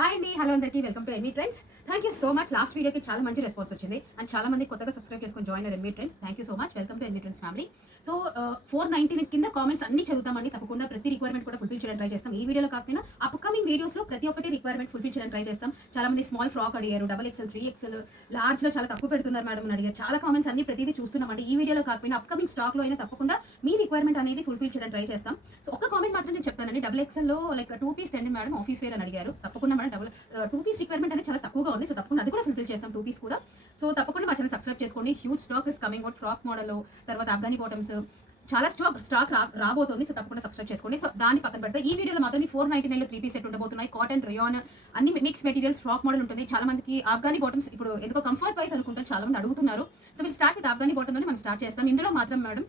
Hi అండి, hello అందరికీ, welcome to Emmy Trends. Thank you so much. Last వీడియోకి చాలా మంచి రెస్పాన్స్ వచ్చింది అండ్ చాలా మంది కొత్తగా సబ్స్క్రైబ్ చేసుకొని జాయిన్ అయ్యారు Emmy Trends. Thank you so much. Welcome to Emmy Trends family. So 419 కింద కామెంట్స్ అన్ని చదువుతామండి. తప్పకుండా ప్రతి రిక్వైర్మెంట్ కూడా ఫుల్ఫిల్ చేయడానికి ట్రై చేస్తాం. ఈ వీడియోలో కాకపోయినా అప్కమింగ్ వీడియోస్లో ప్రతి ఒక్కటి రిక్వైర్మెంట్ ఫుల్ఫిల్ చేయడానికి ట్రై చేస్తాం. చాలా మంది స్మాల్ ఫ్రాక్ అడిగారు, XXL 3XL లార్జ్లో చాలా తక్కువ పెడుతున్నారు మేడం అని అడిగారు. చాలా కామెంట్స్ అన్ని ప్రతిదీ చూస్తున్నామండి. ఈ వీడియోలో కాకపోయినా అప్కమింగ్ స్టాక్లో అయినా తప్పకుండా మీ రిక్వైర్మెంట్ అనేది ఫుల్ఫిల్ చేయడానికి ట్రై చేస్తాం. సో ఒక కామెంట్ మాత్రం నేను చెప్తానండి. XXLలో లైక్ 2 పీస్ తెండి మేడం ఆఫీస్ వేర్ అని అడిగారు. తప్పకుండా మేడం 2 పీస్ రిక్వైర్మెంట్ అనేది చాలా తక్కువగా ఉంది. సో తప్పకుండా అది కూడా ఫుల్ఫిల్ చేస్తాం 2 పీస్ కూడా. సో తప్పకుండా మా ఛానల్ సబ్స్క్రైబ్ చేసుకోండి. Huge stock is coming out. Frock model, తర్వాత ఆఫ్ఘనీ బాటమ్స్ చాలా స్టాక్ రాబోతుంది. సో తప్పకుండా సబ్స్క్రైబ్ చేసుకోండి. సో దాన్ని పక్కన పెడితే ఈ వీడియోలో మాత్రం 499లో 3 పీస్ సెట్ ఉండబోతున్నాయి. కాటన్, రియాన్ అన్ని మిక్స్ మెటీరియల్స్, ఫ్రాక్ మోడల్ ఉంటుంది. చాలా మందికి ఆఫ్ఘనీ బాటమ్స్ ఇప్పుడు ఎందుకో కంఫర్ట్ ప్రైస్ అనుకుంటారు, చాలా మంది అడుగుతున్నారు. సో మీరు స్టార్ట్ విత్ ఆఫ్ఘనీ బాటమ్ మనం స్టార్ట్ చేస్తాం. ఇందులో మాత్రం మేడం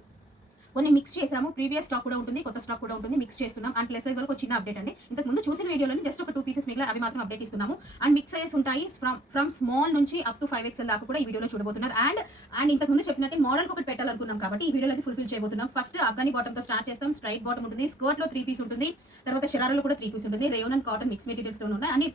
కొన్ని మిక్స్ చేసాము. ప్రీవియస్ స్టాక్ కూడా ఉంటుంది, కొత్త స్టాక్ కూడా ఉంటుంది. మిక్స్ చేస్తున్నాం. అండ్ ప్లస్ సైజ్ వరకు చిన్న అప్డేట్ అండి. ఇంతకు ముందు చూసిన వీడియోలో జస్ట్ ఒక 2 పీసెస్ మిగిలిన అవి మాత్రం అప్డేట్ ఇస్తున్నాము. అండ్ మిక్స్ సైజెస్ ఉంటాయి ఫ్రమ్ స్మాల్ నుంచి అప్ టు 5XL దాకా కూడా ఈ వీడియోలో చూడబోతున్నారు. అండ్ ఇంతకు ముందు చెప్పినట్టు మోడల్ ఒకటి పెట్టాలనుకున్నాం కాబట్టి ఈ వీడియోలో అది ఫుల్ఫిల్ చేయబోతున్నాం. ఫస్ట్ ఆఫ్ఘనీ బాటమ్ తో స్టార్ట్ చేస్తాం. స్ట్రైట్ బాటమ్ ఉంటుంది, స్కర్ట్ లో 3 పీస్ ఉంటుంది, తర్వాత షరారాలో కూడా 3 పీస్ ఉంటుంది. Rayon and cotton mix materials లో ఉన్నాయి. అని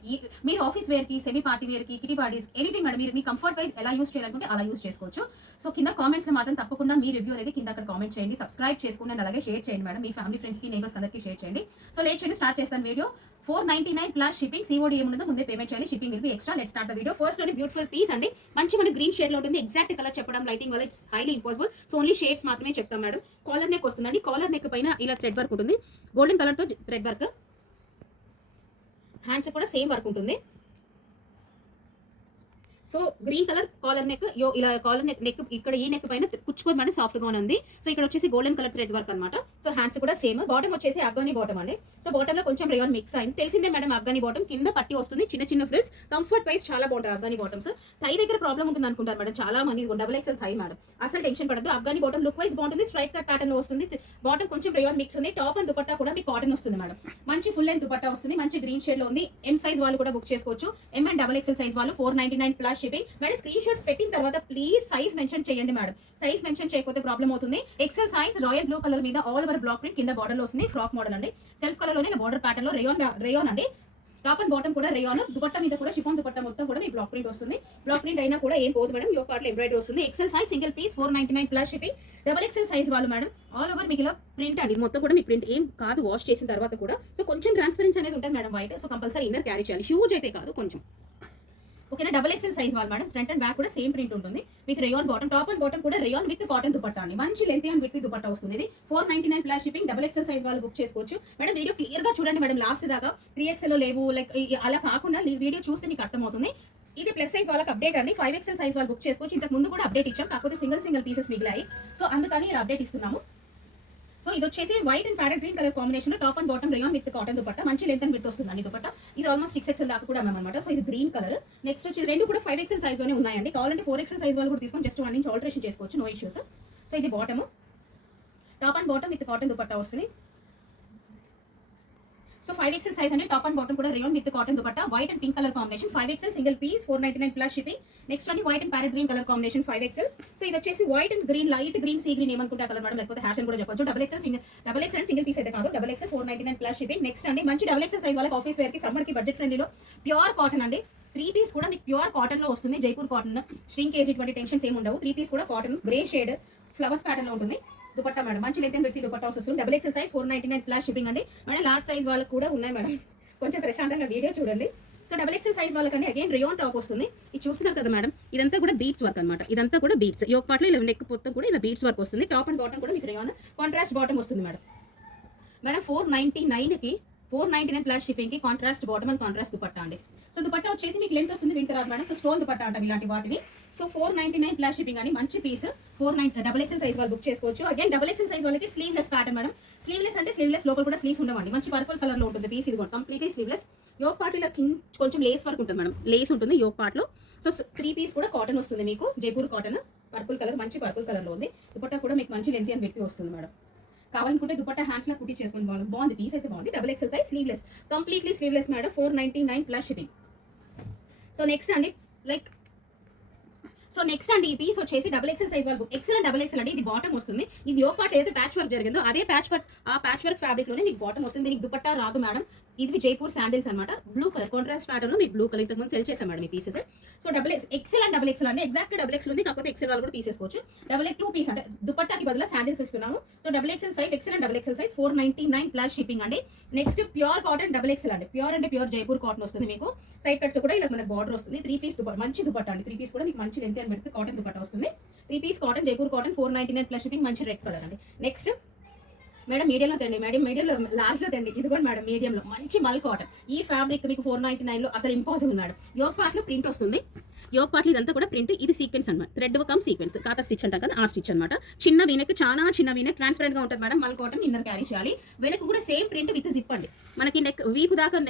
మీరు ఆఫీస్ వేర్ కి, సెమీ పార్టీ వేర్ కి, కిటీ పార్టీస్ ఎనీథింగ్ మేడం మీరు మీ కంఫర్ట్ వైజ్ ఎలా యూస్ చేయాలనుకుంటే అలా యూస్ చేసుకోవచ్చు. సో కింద కామెంట్స్ లో మాత్రం తప్పకుండా మీ రివ్యూ అనేది కింద అక్కడ కామెంట్ చేయండి. సబ్స్క్రైబ్ చేసుకుని అలాగే షేర్ చేయండి మేడం. మీ ఫ్యామిలీ ఫ్రెండ్స్ కి, నైబర్స్ అందరికీ షేర్ చేయండి. సో లేట్ చేయండి, స్టార్ట్ చేస్తాను వీడియో. 499 plus shipping. COD ఏముందో ముందే పేమెంట్ చేయాలి. Shipping will be extra. Let's start the video. First లోని బ్యూటిఫుల్ పీస్ అండి. మంచి మన గ్రీన్ షేడ్ లో ఉంటుంది. ఎగ్జాక్ట్ కలర్ చెప్పడం లైటింగ్ వల్ల it's highly impossible. So only shades మాత్రమే చెప్తాం మేడం. కాలర్ నెక్ వస్తుందండి. కాలర్ నెక్ పైన ఇలా థ్రెడ్ వర్క్ ఉంటుంది. గోల్డెన్ కలర్ తో థ్రెడ్ వర్క్. హ్యాండ్స్ కూడా సేమ్ వర్క్ ఉంటుంది. So green colour collar neck, ఇలా కాలర్ నెక్ ఇక్కడ ఈ నెక్ పైన కుచ్చుకోమని సాఫ్ట్ గా ఉంది. సో ఇక్కడ వచ్చేసి గోల్డెన్ కలర్ థ్రెడ్ వర్క్ అనమాట. సో హ్యాండ్స్ కూడా సేమ్. బాటమ్ వచ్చేసి ఆఫ్ఘనీ బాటమ్ అండి. సో బాటమ్ లో కొంచెం రేయాన్ మిక్స్ అయింది. తెలిసిందే మేడం, ఆఫ్ఘనీ బాటమ్ కింద పట్టి వస్తుంది, చిన్న చిన్న ఫ్రిల్స్. కంఫర్ట్ వైజ్ చాలా బాగుంటుంది ఆఫ్ఘనీ బాటమ్స్. థై దగ్గర ప్రాబ్లం ఉంటుంది అనుకుంటారు మేడం చాలా మంది. XXL థై మేడం, అసలు టెన్షన్ పడద్దు. ఆఫ్ఘనీ బాటమ్ లుక్ వైజ్ బాగుంటుంది. స్ట్రైట్ కట్ ప్యాటర్న్ లో వస్తుంది. బాటమ్ కొంచెం రేయాన్ మిక్స్ ఉంది. టాప్ అండ్ దుపట్టా కూడా మీకు కాటన్ వస్తుంది మేడం. మంచి ఫుల్ లెంత్ దుపట్టా వస్తుంది. మంచి గ్రీన్ షేడ్ లో ఉంది. M సైజ్ వాళ్ళు కూడా బుక్ చేసుకోవచ్చు. M అండ్ XXL సైజ్ వాళ్ళు 499 plus shipping. Madam screen shots పెట్టిన తర్వాత ప్లీజ్ సైజ్ మెన్షన్ చేయండి మేడం. సైజ్ మెన్షన్ చేయకపోతే ప్రాబ్లం అవుతుంది. XL size royal blue colour మీద ఆల్ ఓవర్ బ్లాక్ ప్రింట్ కింద బార్డర్ లో వస్తుంది. ఫ్రాక్ మోడల్ అండి. సెల్ఫ్ కలర్ లోనే బార్డర్ ప్యాటర్న్ లో రేయాన్ అండి. టాప్ అండ్ బాటమ్ కూడా రేయాన్. దుపట్టా మీద కూడా షిఫాన్ దుపట్టా మొత్తం కూడా మీ బ్లాక్ ప్రింట్ వస్తుంది. బ్లాక్ ప్రింట్ అయినా కూడా ఏం పోదు మేడం. యోక్ పార్ట్ లో ఎంబ్రాయిడరీ వస్తుంది. XL size single piece 499 plus shipping. XXL size వాళ్ళు మేడం ఆల్ ఓవర్ మీకు ఇలా ప్రింట్ అండి. మొత్తం కూడా మీకు ప్రింట్ ఏం కాదు వాష్ చేసిన తర్వాత కూడా. సో కొంచెం ట్రాన్స్పరెన్సీ అనేది ఉంటుంది madam white. So compulsory inner carry చేయాలి. హ్యూజ్ అయితే కాదు, కొంచెం. ఓకేనా. XXL సైజ్ వాళ్ళు మేడం ఫ్రంట్ అండ్ బ్యాక్ కూడా సేమ్ ప్రింట్ ఉంటుంది. మీకు rayon bottom, top and bottom కూడా రేయాన్ విత్ కాటన్ దుపట్టా అండి. మంచి లెంత్ అండ్ విత్ దుపట్టా వస్తుంది. ఇది 499 ప్లస్ షిప్పింగ్. XXL సైజ్ వాళ్ళు బుక్ చేసుకోవచ్చు మేడం. వీడియో క్లియర్ గా చూడండి మేడం. లాస్ట్ దాకా 3XL లో లేవు లైక్ అలా కాకుండా వీడియో చూస్తే మీకు అర్థమవుతుంది. ఇది ప్లస్ సైజ్ వాళ్ళకి అప్డేట్ అండి. 5XL సైజ్ వాళ్ళు బుక్ చేసుకోవచ్చు. ఇంతకు ముందు కూడా అప్డేట్ ఇచ్చాం, కాకపోతే సింగిల్ పీసెస్ మిగిలాయి. సో అందుకని ఇలా అప్డేట్ ఇస్తున్నాము. సో ఇది వచ్చేసి white and parrot green colour combination లో top and bottom rayon with cotton dupatta. మంచి లెంత్ అండ్ విత్ వస్తుంది దుపట్టా. ఇది ఆల్మోస్ట్ 6XL దాకా కూడా అనమాట. సో ఇది గ్రీన్ కలర్. నెక్స్ట్ వచ్చి రెండు కూడా 5XL సైజ్ లోనే ఉన్నాయండి. కావాలంటే 4XL సైజ్ వాళ్ళు కూడా తీసుకొని జస్ట్ 1 ఇంచ్ ఆల్టరేషన్ చేసుకోవచ్చు, నో ఇష్యూస్. సో ఇది bottom, top and bottom with cotton dupatta వస్తుంది. సో 5XL సైజ్ అండి. టాప్ అండ్ బాటమ్ కూడా rayon with cotton dupatta. White and pink colour combination. 5XL single piece 499 plus shipping. Next అని white and parrot green colour combination 5XL. So ఇది వచ్చేసి white and green, light green, sea green ఏమనుకుంటే ఆ colour madam, లేకపోతే hash అని కూడా చెప్పొచ్చు. XXL and single piece అయితే కాదు. XXL 499 plus shipping. నెక్స్ట్ అండి మంచి XXL సైజ్ వాళ్ళకి ఆఫీస్ వేర్ కి, సమ్మర్ కి, బడ్జెట్ ఫ్రెండ్లీలో ప్యూర్ కాటన్ అండి. 3 పీస్ కూడా మీకు ప్యూర్ కాటన్ లో వస్తుంది. జైపూర్ కాటన్, ష్రింకేజ్ ఇటువంటి టెన్షన్స్ ఏమి ఉండవు. 3 పీస్ కూడా cotton, grey shade, flowers pattern లో ఉంటుంది. దుపట్టా మేడం మంచి లెంత్ అండ్ విత్ దుపట్టా వస్తుంది. XXL సైజ్ 499 ప్లస్ షిప్పింగ్ అండి. మేడం లార్జ్ సైజ్ వాళ్ళకి కూడా ఉన్నాయి మేడం. కొంచెం ప్రశాంతంగా వీడియో చూడండి. సో XXL size వాళ్ళకండి again rayon top వస్తుంది. ఇది చూస్తున్నారు కదా మేడం, ఇదంతా కూడా బీట్స్ వర్క్ అనమాట. ఇదంతా కూడా బీట్స్. యోక్ పార్ట్ లో ఇలా నెక్ మొత్తం కూడా ఇలా బీట్స్ వర్క్ వస్తుంది. టాప్ అండ్ బాటమ్ కూడా మీకు రేయాన్ కాంట్రాస్ట్ బాటమ్ వస్తుంది మేడం. 499 కి 499 ప్లస్ షిప్పింగ్ కి contrast bottom and contrast dupatta అండి. సో దుపట్టా వచ్చేసి మీకు లెంత్ వస్తుంది, వింటర్ రాదు మేడం. సో స్టోన్ దుపట్టా అంటాం ఇలాంటి వాటిని. సో 499 ప్లస్ షిప్పింగ్ అండి. మంచి పీస్. XXL సైజ్ వాళ్ళు బుక్ చేసుకోవచ్చు. అగైన్ XXL సైజ్ వాళ్ళకి స్లీవ్లెస్ ప్యాటర్న్ మేడం. స్లీవ్లెస్ అంటే స్లీవ్లెస్ లోపల కూడా స్లీవ్స్ ఉండవండి. మంచి పర్పుల్ కలర్ లో ఉంటుంది పీస్. ఇది కూడా కంప్లీట్లీ స్లీవ్లెస్. యోక్ పార్ట్ ఇలా కొంచెం లేస్ వర్క్ ఉంటుంది మేడం. లేస్ ఉంటుంది యోక్ పార్ట్ లో. సో 3 పీస్ కూడా కాటన్ వస్తుంది మీకు. జైపూర్ కాటన్, పర్పుల్ కలర్, మంచి పర్పుల్ కలర్ లో ఉంది. దుపట్టా కూడా మీకు మంచి లెంత్ అండ్ విడ్త్ వస్తుంది మేడం. కావాలనుకుంటే దుపట్టా హ్యాండ్స్ లో కుట్టి చేసుకుని బాగుంది. పీస్ అయితే బాగుంది. XXL size sleeveless, completely sleeveless madam. 499 plus shipping. So next అండి ఈ పీస్ వచ్చేసి XXL సైజ్ వాళ్ళు XL అండ్ XXL అండి. ఇది బాటమ్ వస్తుంది. ఇది యోక్ పార్ట్ ఏదైతే ప్యాచ్ వర్క్ జరిగిందో అదే ప్యాచ్ వర్క్ ఫ్యాబ్రిక్ లోనే మీకు బాటమ్ వస్తుంది. దీనికి దుపట్టా రాదు మేడం. ఇది జైపూర్ శాండిల్స్ అనమాట. బ్లూ కలర్ కాంట్రాస్ట్ ప్యాటర్న్ లో మీకు బ్లూ కలర్ ఇంతకుముందు సెల్ చేసాం మేడం ఈ pieces. So XL and double XL అండి. ఎగ్జాక్ట్ డబుల్ ఎక్సెల్ ఉంది, కాకపోతే ఎక్సెల్ వాళ్ళు కూడా తీసేసుకోవచ్చు. డబుల్ ఎక్స్ 2 పీస్ అంటే దుపట్టాకి బదులు శాండిల్స్ ఇస్తున్నాము. So double XL size, XL and double XL size 499 plus shipping అండి. Next pure cotton double XL అండి. ప్యూర్ అంటే ప్యూర్ జైపూర్ కాటన్ వస్తుంది మీకు. సైడ్ కట్స్ కూడా ఇలా మనకు బార్డర్ వస్తుంది. 3 పీస్ దుపట్టా, మంచి దుపట్టా అండి. 3 పీస్ కూడా మీకు మంచి లెంత్ అని పెడితే కాటన్ దుపట్టా వస్తుంది. 3 piece cotton Jaipur cotton 499 plus shipping, మంచి రెడ్ కలర్ అండి. నెక్స్ట్ మేడం మీడియంలో తెండి, మీడియంలో లాస్ట్లో తెండి. ఇది కూడా మేడం మీడియంలో మంచి మల్ కాటన్. ఈ ఫ్యాబ్రిక్ మీకు 499లో అసలు ఇంపాసిబుల్ మేడం. యోగ్ పార్ట్లో ప్రింట్ వస్తుంది. యోగ్ పార్ట్లు ఇదంతా కూడా ప్రింట్. ఇది సీక్వెన్స్ అనమాట, థ్రెడ్ కమ్ సీక్వెన్స్, కాతా స్టిచ్ అంటాం కదా ఆ స్టిచ్ అనమాట. చిన్న వీనెక్, చాలా చిన్న వీనెక్, ట్రాన్స్పరెంట్ గా ఉంటుంది మేడం. మల్ కాటన్ ఇన్నర్ క్యారీ చేయాలి. వెనక కూడా సేమ్ ప్రింట్ విత్ జిప్ అండి. మనకి నెక్ వీపు దాకా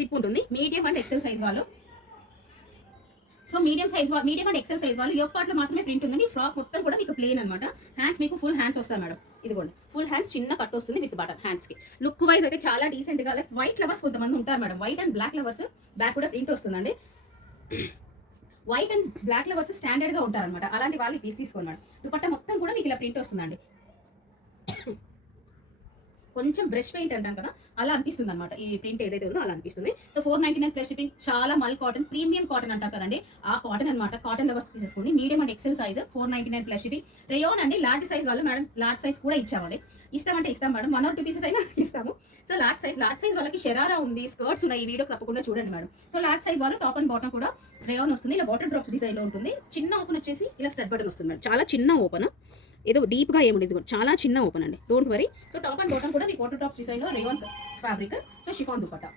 జిప్ ఉంటుంది. మీడియం అండ్ ఎక్సెల్ సైజ్ వాళ్ళు. So medium and XL size వాళ్ళు యోగ్ పార్ట్లో మాత్రమే ప్రింట్ ఉందండి. ఫ్రాక్ మొత్తం కూడా మీకు ప్లేన్ అనమాట. హ్యాండ్స్ మీకు ఫుల్ హ్యాండ్స్ వస్తాయి మేడం. ఇదిగోండి ఫుల్ హ్యాండ్స్, చిన్న కట్ వస్తుంది విత్ బటన్ హ్యాండ్స్ కి. లుక్ వైజ్ అయితే చాలా డీసెంట్ గా. వైట్ లవర్స్ కొంతమంది ఉంటారు madam. White and black lovers, back కూడా ప్రింట్ వస్తుందండి. White and black lovers standard గా ఉంటారు అనమాట. అలాంటి వాళ్ళు పీస్ తీసుకోండి మేడం. దుపట్టా మొత్తం కూడా మీకు ఇలా ప్రింట్ వస్తుందండి. కొంచెం బ్రష్ పెయింట్ అంటాం కదా, అలా అనిపిస్తుంది అనమాట. ఈ ప్రింట్ ఏదైతే ఉందో అలా అనిపిస్తుంది. So 499 plus shipping. చాలా మల్ కాటన్, ప్రీమియం కాటన్ అంటాం కదండి, ఆ కాటన్ అనమాట. కాటన్ లవర్స్ తీసేసుకోండి. Medium and XL size 499 plus shipping. Rayon అండి. లార్జ్ సైజ్ వాళ్ళు మేడం, లార్జ్ సైజ్ కూడా ఇచ్చామండి. ఇస్తామంటే ఇస్తాం మేడం, 1 or 2 పీసెస్ అయినా ఇస్తాము. సో లార్జ్ సైజ్ వాళ్ళకి షరారా ఉంది, స్కర్ట్స్ ఉన్నాయి. ఈ వీడియో తప్పకుండా చూడండి మేడం. సో లార్జ్ సైజ్ వాళ్ళు టాప్ అండ్ బాటమ్ కూడా రేయోన్ వస్తుంది. ఇలా వాటర్ డ్రాప్స్ డిజైన్ లో ఉంటుంది. చిన్న ఓపెన్ వచ్చేసి ఇలా స్టడ్ బటన్ వస్తుంది మేడం. చాలా చిన్న ఓపెన్, ఏదో డీప్గా ఏముండేది, చాలా చిన్న ఓపెన్ అండి. Don't worry. So top and bottom కూడా మీకు వాటర్ టాప్స్ డిజైన్లో rayon fabric. So chiffon dupatta.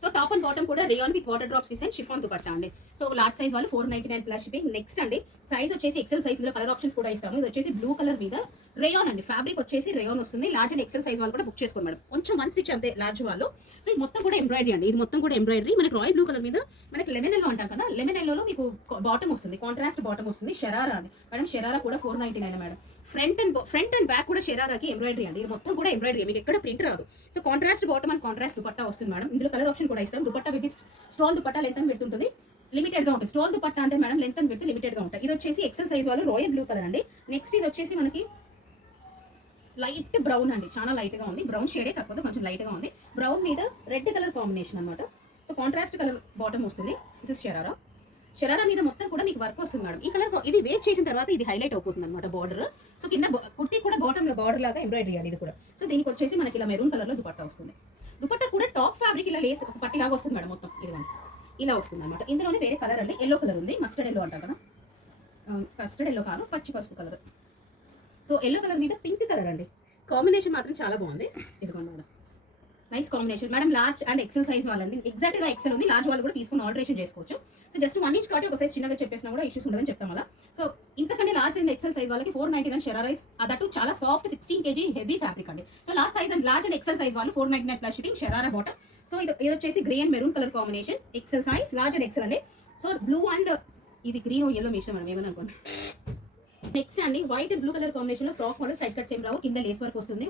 So top and bottom కూడా rayon with water drops design chiffon dupatta అండి. సో లార్జ్ సైజ్ వాళ్ళు 499 ప్లస్ షిప్పింగ్. నెక్స్ట్ అండి సైజ్ వచ్చేసి ఎక్సెల్ సైజ్ లో colour options కూడా ఇస్తాము. ఇది వచ్చేసి బ్లూ కలర్ మీద రేయాన్ అండి. ఫ్యాబ్రిక్ వచ్చేసి రేయాన్ వస్తుంది. లార్జ్ అండ్ ఎక్సెల్ సైజ్ వాళ్ళు కూడా బుక్ చేసుకోండి మేడం. కొంచెం 1 స్టిచ్ అంతే లార్జ్ వాళ్ళు. సో ఇది మొత్తం కూడా ఎంబ్రాయిడరీ అండి. ఇది మొత్తం కూడా ఎంబ్రాయిడరీ. మనకి రాయల్ బ్లూ కలర్ మీద మనకి లెమన్ ఎల్లో అంటాం కదా, లెమన్ ఎల్లోలో మీకు బాటమ్ వస్తుంది, కాంట్రాస్ట్ బాటమ్ వస్తుంది. షరారా అండి మేడం. షరారా కూడా 499 మేడం. ఫ్రంట్ అండ్ బ్యాక్ కూడా షరారాకి ఎంబ్రాయిడరీ అండి. ఇది మొత్తం కూడా ఎంబ్రాయిడరీ, మీకు ఎక్కడ ప్రింట్ రాదు. So contrast bottom and contrast dupatta వస్తుంది మేడం. ఇందులో కలర్ ఆప్షన్ కూడా ఇస్తాం. Dupatta with stone dupatta length అని పెడుతుంటుంది. లిమిటెడ్ గా ఉంటుంది. స్టోన్ దుపట్టా అంటే మేడం లెంత్ అని పెట్టి లిమిటెడ్ గా ఉంటాయి. ఇది వచ్చేసి ఎక్సెల్ సైజ్ వాళ్ళు రాయల్ బ్లూ కలర్ అండి. నెక్స్ట్ ఇది వచ్చేసి మనకి లైట్ బ్రౌన్ అండి. చాలా లైట్ గా ఉంది. బ్రౌన్ షేడే, కాకపోతే కొంచెం లైట్ గా ఉంది. బ్రౌన్ మీద రెడ్ కలర్ కాంబినేషన్ అనమాట. సో కాంట్రాస్ట్ కలర్ బాటమ్ వస్తుంది. This is sharara. షరారా మీద మొత్తం కూడా మీకు వర్క్ వస్తుంది మేడం. ఈ కలర్ ఇది వేర్ చేసిన తర్వాత ఇది హైలైట్ అవుతుంది అనమాట బార్డర్. సో కింద కుర్తీ కూడా బాటమ్ లో బార్డర్ లాగా ఎంబ్రాయిడరీ అండి ఇది కూడా. సో దీనికి వచ్చేసి మనకి ఇలా మెరూన్ కలర్ లో దుపట్టా వస్తుంది. దుపట్టా కూడా టాప్ ఫ్యాబ్రిక్ ఇలా లేస్ ఒక పట్టి లాగా వస్తుంది మేడం. మొత్తం ఇదిగోండి ఇలా వస్తుంది అనమాట. ఇందులోనే వేరే కలర్ అండి, ఎల్లో కలర్ ఉంది. మస్టర్డ్ ఎల్లో అంటారు కదా, మస్టర్డ్ ఎల్లో కాదు, పచ్చి పసుపు కలర్. సో ఎల్లో కలర్ మీద పింక్ కలర్ అండి. కాంబినేషన్ మాత్రం చాలా బాగుంది. ఇదిగోండి madam, nice combination madam. Large and XL size వాళ్ళండి. ఎగ్జాక్ట్ గా ఎక్సెల్ ఉంది. లార్జ్ వాళ్ళు కూడా తీసుకుని ఆల్టరేషన్ చేసుకోవచ్చు. సో జస్ట్ 1 ఇంచ్ కాబట్టి ఒక సైజ్ చిన్నగా చెప్పేసినా కూడా ఇష్యూస్ ఉండదని చెప్తాం అలా. సో ఇంతకంటే లార్జ్ అండ్ ఎక్సెల్ సైజ్ వాళ్ళకి 499 షరారైస్, అదటు చాలా సాఫ్ట్ 16 kg హెవీ ఫ్యాబ్రిక్ అండి. So large and XL size వాళ్ళు 499 plus shipping. Sharara bottom. So ఇది వచ్చేసి grey and maroon colour combination. XL size, large and XL అండి. సో బ్లూ అండ్ ఇది గ్రీన్ ఎల్లో మిక్స్ మనం ఏమని అనుకోండి. నెక్స్ట్ అండి white and blue colour combination లో ఫ్రాక్ మోడల్. సైడ్ కట్స్ ఏం రావు, కింద లేస్ వర్క్ వస్తుంది.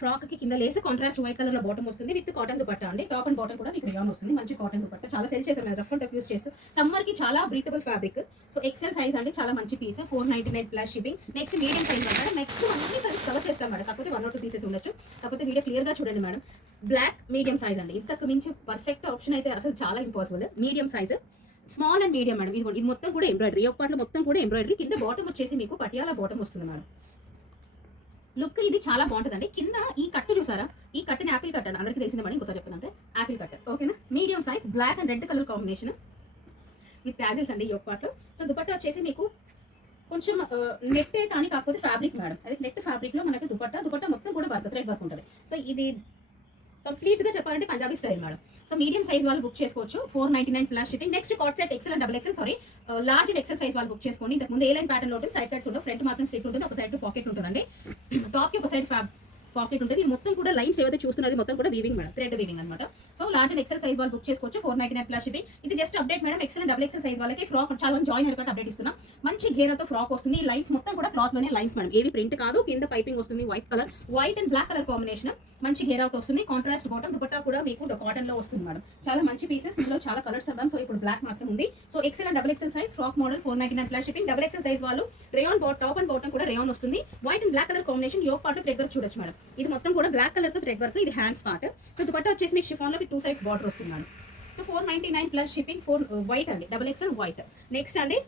ఫ్రాక్ కి కింద లేస్ కాంట్రాస్ట్ వైట్ కలర్ లో బాటమ్ వస్తుంది విత్ కాటన్ దుపట్టా అండి. టాప్ అండ్ బాటమ్ కూడా మీకు రేయాన్ వస్తుంది. మంచి కాటన్ దుపట్టా. చాలా సెల్ చేసాం, రఫ్ అండ్ టఫ్ యూస్ చేస్తాం. సమ్మర్ కి చాలా breathable fabric. So XL size అండి, చాలా మంచి piece. 499 plus shipping. Next medium size madam. Next అన్ని సైజ్ కవర్ చేస్తాం మేడం, కాకపోతే 1 or 2 పీసెస్ ఉండొచ్చు. కాకపోతే వీడియో క్లియర్ గా చూడండి మేడం. బ్లాక్ మీడియం సైజ్ అండి. ఇంతకు మించి పర్ఫెక్ట్ ఆప్షన్ అయితే అసలు చాలా impossible. Medium size, small and medium madam. ఇది మొత్తం కూడా ఎంబ్రాయిడరీ. ఒక పార్ట్లో మొత్తం కూడా ఎంబ్రాయిడరీ. కింద బాటమ్ వచ్చేసి మీకు పటియాలా బాటమ్ వస్తుంది మేడం. లుక్ ఇది చాలా బాగుంటుందండి. కింద ఈ కట్టు చూసారా, ఈ కట్టుని యాపిల్ కట్ అండి. అందరికీ తెలిసిందే మేడం, ఇంకోసారి చెప్తానంటే యాపిల్ కట్. ఓకేనా. Medium size, black and red colour combination with tassels అండి ఈ ఒక పార్ట్లో. సో దుపట్టా వచ్చేసి మీకు కొంచెం నెట్టే కానీ కాకపోతే ఫ్యాబ్రిక్ మేడం. అదే నెట్ ఫ్యాబ్రిక్ లో మనకి దుపట్టా మొత్తం కూడా వర్క్, థ్రెడ్ వర్క్ ఉంటుంది. సో ఇది కంప్లీట్ గా చెప్పాలంటే Punjabi style madam. So medium size వాళ్ళు బుక్ చేసుకోవచ్చు. 499 plus shipping. Next cot set XL and double XL, sorry large and XL size వాళ్ళు బుక్ చేసుకోండి. ఇంతకు ముందు ఏ లైన్ ప్యాటర్న్ లో ఉంటుంది. సైడ్ కట్స్ ఉండవు, ఫ్రంట్ మాత్రం స్ట్రిక్ట్ ఉంటుంది. ఒక సైడ్ పాకెట్ ఉంటుందండి. టాప్ కి ఒక సైడ్ పాకెట్ ఉంటుంది. ఇది మొత్తం కూడా లైన్స్ ఏవైతే చూస్తున్నది మొత్తం కూడా వీవింగ్ మేడం, థ్రెడ్ వీవింగ్ అనమాట. So large and XL size వాళ్ళు బుక్ చేసుకోవచ్చు. 499 ప్లస్ షిప్పింగ్. ఇది just update madam. XL and double XL size వాళ్ళకి ఫ్రాక్ చాలా మంది జాయిన్ అయ్యారు అప్డేట్ ఇస్తున్నాం. మంచి ఘేరాతో ఫ్రాక్ వస్తుంది. లైన్స్ మొత్తం కూడా క్లాత్ లోనే లైన్స్ మేడం, ఏవి ప్రింట్ కాదు. కింద పైపింగ్ వస్తుంది white colour, white and black colour combination. మంచి ఘేరాతో వస్తుంది. కాంట్రాస్ట్ బాటమ్, దుపట్టా కూడా మీకు కాటన్ లో వస్తుంది మేడం. చాలా మంచి పీసెస్. ఇందులో చాలా కలర్స్ అవ్వం. సో ఇప్పుడు బ్లాక్ మాత్రం ఉంది. So XL and double XL size frock model 499 plus shipping. Double XL size వాళ్ళు రేయాన్ టాప్ అండ్ బాటమ్ కూడా రేయాన్ వస్తుంది. White and black colour combination. Yoke part thread work చూడొచ్చు మేడం. ఇది మొత్తం కూడా బ్లాక్ కలర్తో థ్రెడ్ వర్క్, ఇది hands part. So dupatta వచ్చేసి మీకు షిఫాన్లో 2 సైడ్స్ బార్డర్ వస్తున్నాను. సో 499 ప్లస్ షిప్పింగ్, 4 వైట్ అండి, XXL వైట్. నెక్స్ట్ అండి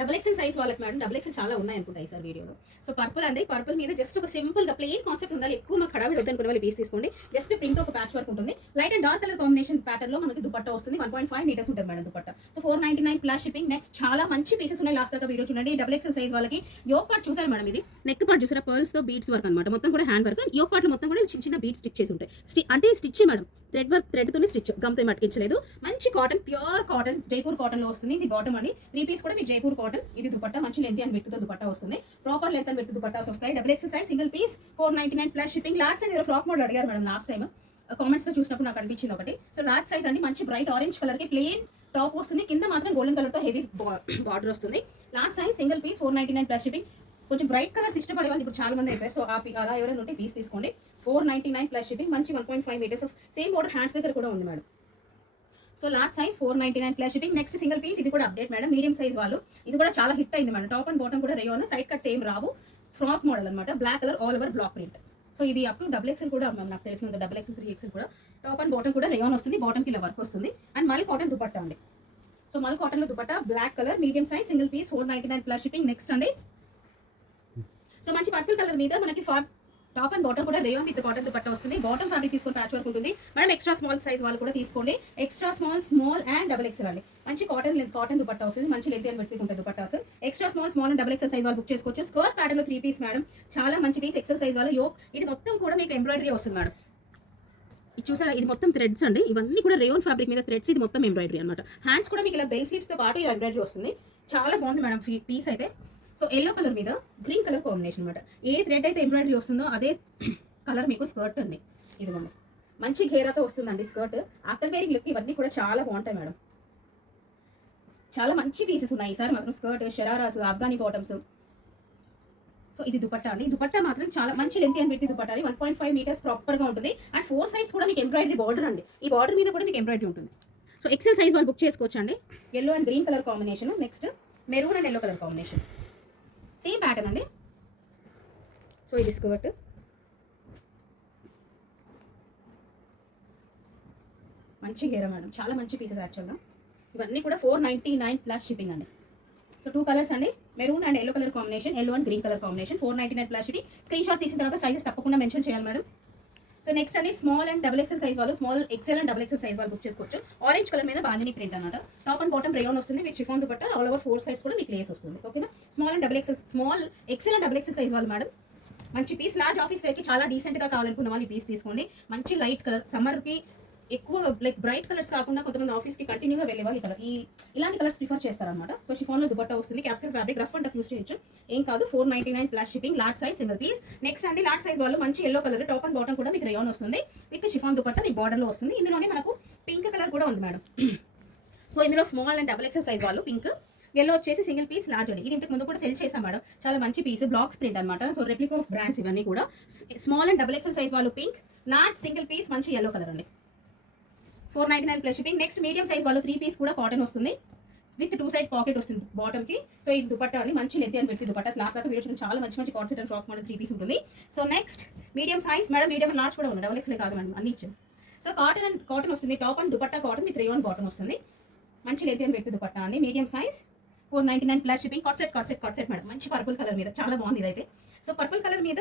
XXL సైజ్ వాళ్ళకి మేడం, XXL చాలా ఉన్నాయి అనుకుంటా ఈసారి వీడియోలో. సో పర్పుల్ అండి, పర్పుల్ మీద జస్ట్ ఒక సింపుల్గా ప్లెయిన్ కాన్సెప్ట్ ఉండాలి, ఎక్కువ మాకు హడావిడి వద్దనుకునే వాళ్ళు పీస్ తీసుకోండి. జస్ట్ ప్రింట్ ఒక ప్యాచ్ వర్క్ ఉంటుంది, light and dark colour combination pattern లో మనకి దుపట్టా వస్తుంది. 1.5 మీటర్స్ ఉంటుంది madam dupatta. So 499 plus shipping. Next చాలా మంచి పీసెస్ ఉన్నాయి, లాస్ట్ దాకా వీడియో చూడండి. XXL సైజ్ వాళ్ళకి యోక్ పార్ట్ చూసారు మేడం, ఇది నెక్ పార్ట్ చూసారా, పర్ల్స్ తో బీడ్స్ వర్క్ అనమాట, మొత్తం కూడా హ్యాండ్ వర్క్. యోక్ పార్ట్ మొత్తం కూడా చిన్న చిన్న బీడ్స్ స్టిక్ చేసి ఉంటాయి, అంటే stitch madam, thread work, thread తోనే స్టిచ్, గమ్తో మట్టించలేదు. మంచి cotton, pure cotton, Jaipur cotton లో వస్తుంది. ఇది బాటమ్ అండి, 3 పీస్ కూడా మీకు జైపూర్ కాటన్. ఇది దుపట్టా మంచి లెంత్ అండ్ విడ్త్ తో దుపట్టా వస్తుంది, proper length and width dupattas వస్తాయి. XXL size single piece 499 plus shipping. Large size frock model అడిగారు మేడం లాస్ట్ టైం కామెంట్స్ లో చూసినప్పుడు, నాకు అనిపించింది ఒకటి. సో లార్జ్ సైజ్ అండి, మంచి బ్రైట్ ఆరెంజ్ కలర్ కి ప్లెయిన్ టాప్ వస్తుంది, కింద మాత్రం గోల్డెన్ కలర్ తో హెవీ బార్డర్ వస్తుంది. Large size single piece 499 plus shipping. కొంచెం బ్రైట్ కలర్స్ ఇష్టపడే వాళ్ళు ఇప్పుడు చాలా మంది అయిపోయారు, సో అలా ఎవరైనా ఉంటే పీస్ తీసుకోండి. 499 ప్లస్ షిప్పింగ్. మంచి 1.5 metres of same border hands దగ్గర కూడా ఉంది madam. So large size 499 plus shipping. Next single piece, ఇది కూడా అప్డేట్ మేడం, మీడియం సైజ్ వాళ్ళు. ఇది కూడా చాలా హిట్ అయింది మేడం, టాప్ అండ్ బాటమ్ కూడా రేయోన్, సైడ్ కట్స్ ఏం రావు, ఫ్రాక్ మోడల్ అనమాట, black colour all over black print. So ఇది అప్ టు XXL కూడా నాకు తెలిసిన XXL 3XL కూడా టాప్ అండ్ బాటమ్ కూడా రేయోన్ వస్తుంది, బాటమ్ కి ఇలా వర్క్ వస్తుంది. అండ్ మల్ కాటన్ దుపట్టా అండి. సో మల్ కాటన్ లో dupatta black colour, medium size, single piece 499 plus shipping. Next అండి, సో మంచి పర్పుల్ కలర్ మీద మనకి టాప్ అండ్ బాటమ్ కూడా రేయోన్ విత్ కాటన్ దుపట్టా వస్తుంది. బాటమ్ ఫ్యాబ్రిక్ తీసుకొని ప్యాచ్ వర్క్ ఉంటుంది మేడం. ఎక్స్ట్రా స్మాల్ సైజ్ వాళ్ళు కూడా తీసుకోండి, ఎక్స్ట్రా స్మాల్ అండ్ XXL అండి. మంచి కాటన్ దుపట్టా వస్తుంది, మంచి లెంత్ అని పెట్టుకుంటాయి dupattas. Extra small and XXL size వాళ్ళు బుక్ చేసుకోవచ్చు. స్కర్ట్ ప్యాటర్న్ లో 3 పీస్ మేడం, చాలా మంచి పీస్, XL సైజ్ వాళ్ళు. యోక్ ఇది మొత్తం కూడా మీకు ఎంబ్రాయిడరీ వస్తుంది మేడం. ఇది చూసారా, ఇది మొత్తం థ్రెడ్స్ అండి, ఇవన్నీ కూడా రేయోన్ ఫ్యాబ్రిక్ మీద థ్రెడ్స్, ఇది మొత్తం ఎంబ్రాయిడరీ అనమాట. హ్యాండ్స్ కూడా మీకు ఇలా బెల్ స్లీవ్స్ తో పాటు ఇలా ఎంబ్రాయిడరీ వస్తుంది, చాలా బాగుంది మేడం పీస్ అయితే. సో ఎల్లో కలర్ మీద గ్రీన్ కలర్ కాంబినేషన్ అనమాట, ఏ థ్రెడ్ అయితే ఎంబ్రాయిడరీ వస్తుందో అదే కలర్ మీకు స్కర్ట్ అండి. ఇదిగోండి, మంచి ఘేరాతో వస్తుందండి స్కర్ట్. ఆఫ్టర్ వేరింగ్ లుక్ ఇవన్నీ కూడా చాలా బాగుంటాయి మేడం, చాలా మంచి పీసెస్ ఉన్నాయి ఈసారి మాత్రం. Skirt, shararas, Afghani bottoms. So ఇది దుపట్టా అండి, దుపట్టా మాత్రం చాలా మంచి లెంత్ అని పెట్టి దుపట్టా 1.5 మీటర్స్ ప్రాపర్ గా ఉంటుంది. అండ్ 4 సైడ్స్ కూడా మీకు ఎంబ్రాయిడరీ బార్డర్ అండి, ఈ బార్డర్ మీద కూడా మీకు ఎంబ్రాయిడరీ ఉంటుంది. సో XL సైజ్ వాళ్ళు బుక్ చేసుకోవచ్చు అండి. Yellow and green colour combination, next maroon and yellow colour combination, same pattern అండి. సో ఇది స్కర్ట్, మంచి గేరా మేడం, చాలా మంచి పీసెస్ యాక్చువల్గా. ఇవన్నీ కూడా 499 ప్లస్ షిప్పింగ్ అండి. సో 2 కలర్స్ అండి, maroon and yellow colour combination, yellow and green colour combination, 499 plus shipping. Screen shot తీసిన తర్వాత సైజెస్ తప్పకుండా మెన్షన్ చేయాలి మేడం. సో నెక్స్ట్ అండి, స్మాల్ అండ్ XXL సైజ్ వాళ్ళు, small XL and XXL size వాళ్ళు book చేసుకోవచ్చు. Orange colour మీద bandhani print అనమాట, టాప్ అండ్ బాటమ్ రేయోన్ వస్తుంది with chiffon dupatta, all over 4 sides కూడా మీకు లేస్ వస్తుంది. ఓకేనా, small and XL and XXL size వాళ్ళు మేడం. మంచి పీస్, లార్జ్ ఆఫీస్ వేర్కి చాలా డీసెంట్గా కావాలనుకున్న వాళ్ళు ఈ పీస్ తీసుకోండి. మంచి లైట్ కలర్, సమ్మర్కి ఎక్కువ లైక్ బ్రైట్ కలర్స్ కాకుండా కొంతమంది ఆఫీస్కి కంటిన్యూగా వెళ్ళే వాళ్ళు కలర్ ఇలాంటి కలర్స్ ప్రిఫర్ చేస్తారనమాట. సో షిఫాన్లో దుపట్టా వస్తుంది, capsule fabric, rough and tough use చేయొచ్చు, ఏం కాదు. 499 plus shipping. Large size single piece. Next అండి, లార్జ్ సైజ్ వాళ్ళు మంచి yellow colour, top and bottom కూడా మీకు రేయాన్ వస్తుంది విత్ షిఫాన్ దుపట్టా మీకు బార్డర్లో వస్తుంది. ఇందులోనే మనకు పింక్ కలర్ కూడా ఉంది మేడం. సో ఇందులో స్మాల్ అండ్ XXL సైజ్ వాళ్ళు పింక్, ఎల్లో వచ్చేసి సింగిల్ పీస్ లార్జ్ అండి. ఇది ఇంతకు ముందు కూడా సెల్ చేసాం మేడం, చాలా మంచి పీస్, బ్లాక్స్ ప్రింట్ అనమాట. సో రెప్లికా ఆఫ్ బ్రాండ్స్ ఇవన్నీ కూడా. స్మాల్ అండ్ XXL సైజ్ వాళ్ళు పింక్, లార్జ్ సింగిల్ పీస్ మంచి ఎల్లో కలర్ అండి. 499 plus shipping. Next medium size వాళ్ళు 3 పీస్ కూడా కాటన్ వస్తుంది విత్ 2 సైడ్ పాకెట్ వస్తుంది బాటమ్ కి. సో ఇది దుపట్టా అండి, మంచి లెంత్ అని పెట్టి దుపట్టా. లాస్ట్ దాకా వీడియో చూడండి, చాలా మంచి cot set and frock model 3 piece ఉంటుంది. So next medium size madam, medium large కూడా ఉంది, XXL కాదు మేడం, అన్ని ఇచ్చాను. సో కాటన్ వస్తుంది, top and dupatta cotton with rayon bottom వస్తుంది, మంచి లెంత్ అని పెట్టి దుపట్టా అండి. Medium size 499 plus shipping. Cot set madam, మంచి పర్పుల్ కలర్ మీద చాలా బాగుంది ఇదైతే. సో పర్పుల్ కలర్ మీద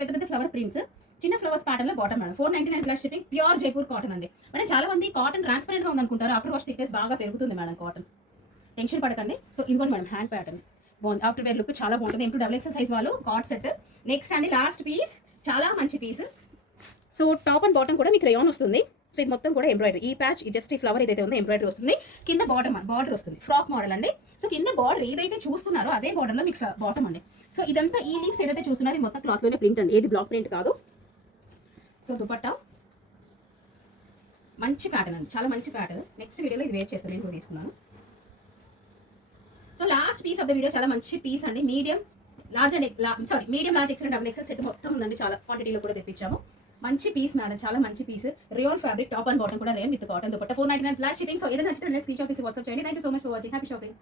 పెద్ద పెద్ద ఫ్లవర్ ప్రింట్స్, చిన్న ఫ్లవర్స్ ప్యాటర్న్ లో bottom madam. 499 plus shipping. Pure Jaipur cotton అండి. మేడం చాలా మంది కాటన్ ట్రాన్స్పరెంట్ గా ఉంది అనుకుంటారు, ఆఫ్టర్ వాష్ థిక్నెస్ బాగా పెరుగుతుంది మేడం కాటన్, టెన్షన్ పడకండి. సో ఇదిగోండి మేడం, హ్యాండ్ ప్యాటర్న్ బాగుంది, ఆఫ్టర్ వేర్ లుక్ చాలా బాగుంటుంది. XXL సైజ్ వాళ్ళు కాట్ సెట్. నెక్స్ట్ అండి, లాస్ట్ పీస్, చాలా మంచి piece. So top and bottom కూడా మీకు రేయాన్ వస్తుంది. సో ఇది మొత్తం కూడా ఎంబ్రాయిడరీ, ఈ ప్యాచ్ జస్ట్ ఈ ఫ్లవర్ ఏదైతే ఉందో ఎంబ్రాయిడరీ వస్తుంది, కింద బార్డర్ వస్తుంది, ఫ్రాక్ మోడల్ అండి. సో కింద బార్డర్ ఏదైతే చూస్తున్నారో అదే బార్డర్లో మీకు బాటమ్ అండి. సో ఇదంతా ఈ లీవ్స్ ఏదైతే చూస్తున్నారో ఇది మొత్తం క్లాత్లోనే ప్రింట్ అండి, ఏది బ్లాక్ ప్రింట్ కాదు. సో దుపట్టా మంచి ప్యాటర్న్ అండి, చాలా మంచి ప్యాటర్న్. నెక్స్ట్ వీడియోలో ఇది వేర్ చేస్తాను, నేను కూడా తీసుకున్నాను. So last piece of the video చాలా మంచి పీస్ అండి, medium large XL and XXL set మొత్తం ఉందండి, చాలా క్వాంటిటీలో కూడా తెప్పించాము. మంచి పీస్ మేడం, చాలా మంచి piece, rayon fabric, top and bottom కూడా rayon with cotton dupatta. 499 plus shipping. So ఏదైనా నచ్చితే స్క్రీన్ షాట్ తీసి వాట్సాప్ చేయండి. Thank you so much for watching. Happy shopping.